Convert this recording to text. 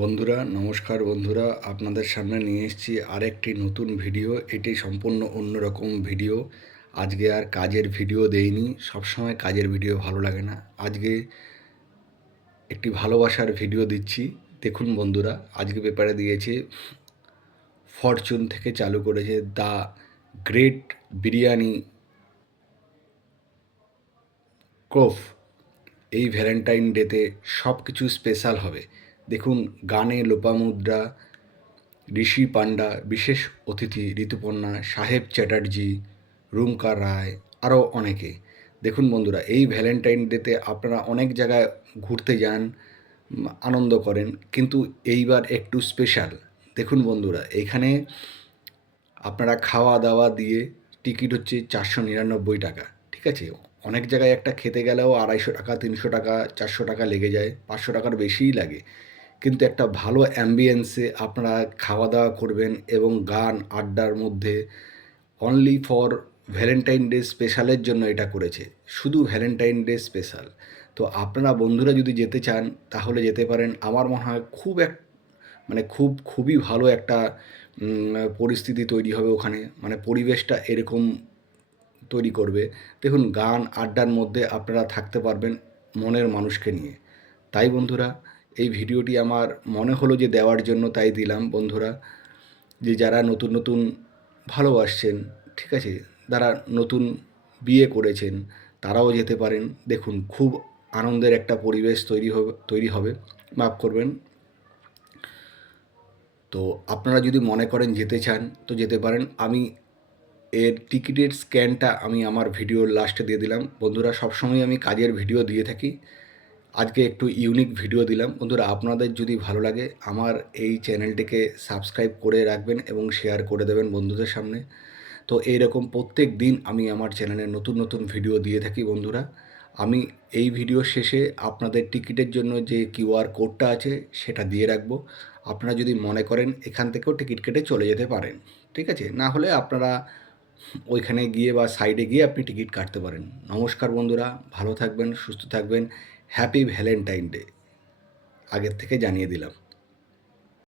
বন্ধুরা নমস্কার। বন্ধুরা, আপনাদের সামনে নিয়ে এসেছি আরেকটি নতুন ভিডিও। এটি সম্পূর্ণ অন্যরকম ভিডিও। আজকে আর কাজের ভিডিও দেইনি, সবসময় কাজের ভিডিও ভালো লাগে না। আজকে একটি ভালোবাসার ভিডিও দিচ্ছি। দেখুন বন্ধুরা, আজকে পেপারে দিয়েছে ফরচুন থেকে চালু করেছে দ্য গ্রেট বিরিয়ানি কোফ। এই ভ্যালেন্টাইন ডেতে সব কিছু স্পেশাল হবে। দেখুন, গানে লোপামুদ্রা, ঋষি পান্ডা, বিশেষ অতিথি ঋতুপর্ণা, সাহেব চ্যাটার্জি, রুমকা রায়, আরও অনেকে। দেখুন বন্ধুরা, এই ভ্যালেন্টাইন ডেতে আপনারা অনেক জায়গায় ঘুরতে যান, আনন্দ করেন, কিন্তু এইবার একটু স্পেশাল। দেখুন বন্ধুরা, এইখানে আপনারা খাওয়া দাওয়া দিয়ে টিকিট হচ্ছে 499 টাকা। ঠিক আছে, অনেক জায়গায় একটা খেতে গেলেও 250 টাকা, 300 টাকা, 400 টাকা লেগে যায়, 500 টাকার বেশিই লাগে। কিন্তু একটা ভালো অ্যাম্বিয়েন্সে আপনারা খাওয়া দাওয়া করবেন এবং গান আড্ডার মধ্যে অনলি ফর ভ্যালেন্টাইন ডে স্পেশালের জন্য এটা করেছে, শুধু ভ্যালেন্টাইন ডে স্পেশাল। তো আপনারা বন্ধুরা যদি যেতে চান তাহলে যেতে পারেন। আমার মনে হয় খুবই ভালো একটা পরিস্থিতি তৈরি হবে ওখানে, মানে পরিবেশটা এরকম তৈরি করবে। দেখুন, গান আড্ডার মধ্যে আপনারা থাকতে পারবেন মনের মানুষকে নিয়ে। তাই বন্ধুরা, এই ভিডিওটি আমার মনে হলো যে দেওয়ার জন্য, তাই দিলাম বন্ধুরা। যে যারা নতুন নতুন ভালোবাসছেন, ঠিক আছে, যারা নতুন বিয়ে করেছেন, তারাও যেতে পারেন। দেখুন, খুব আনন্দের একটা পরিবেশ তৈরি হবে, মাফ করবেন। তো আপনারা যদি মনে করেন যেতে চান তো যেতে পারেন। আমি এর টিকিটের স্ক্যানটা আমি আমার ভিডিওর লাস্টে দিয়ে দিলাম। বন্ধুরা, সবসময় আমি কাজের ভিডিও দিয়ে থাকি, আজকে একটু ইউনিক ভিডিও দিলাম। বন্ধুরা, আপনাদের যদি ভালো লাগে আমার এই চ্যানেলটিকে সাবস্ক্রাইব করে রাখবেন এবং শেয়ার করে দেবেন বন্ধুদের সামনে। তো এইরকম প্রত্যেক দিন আমি আমার চ্যানেলে নতুন নতুন ভিডিও দিয়ে থাকি বন্ধুরা। আমি এই ভিডিও শেষে আপনাদের টিকিটের জন্য যে কিউআর কোডটা আছে সেটা দিয়ে রাখবো। আপনারা যদি মনে করেন এখান থেকেও টিকিট কেটে চলে যেতে পারেন, ঠিক আছে। না হলে আপনারা ওইখানে গিয়ে বা সাইডে গিয়ে আপনি টিকিট কাটতে পারেন। নমস্কার বন্ধুরা, ভালো থাকবেন, সুস্থ থাকবেন। হ্যাপি ভ্যালেন্টাইন ডে আগের থেকে জানিয়ে দিলাম।